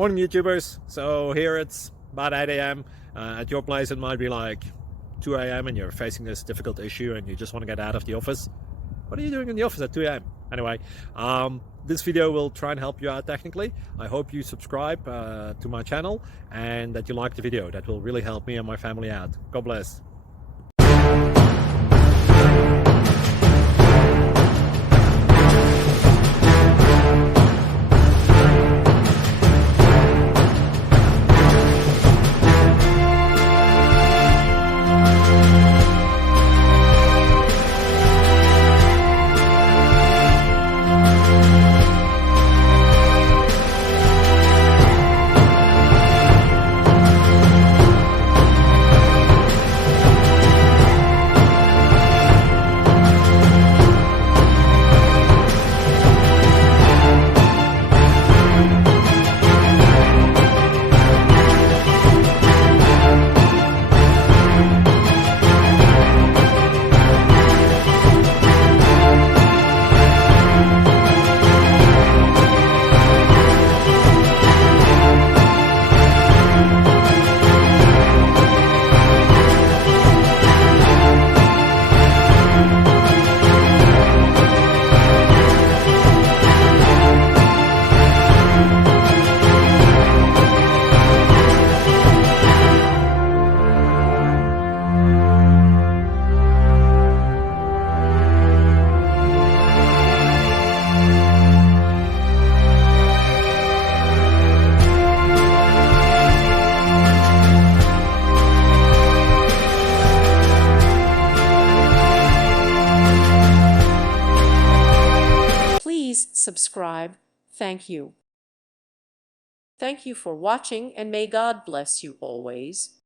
Morning YouTubers. So here it's about 8 a.m. At your place it might be like 2 a.m. and you're facing this difficult issue and you just want to get out of the office. What are you doing in the office at 2 a.m.? Anyway, this video will try and help you out technically. I hope you subscribe to my channel and that you like the video. That will really help me and my family out. God bless. Please subscribe. Thank you. Thank you for watching, and may God bless you always.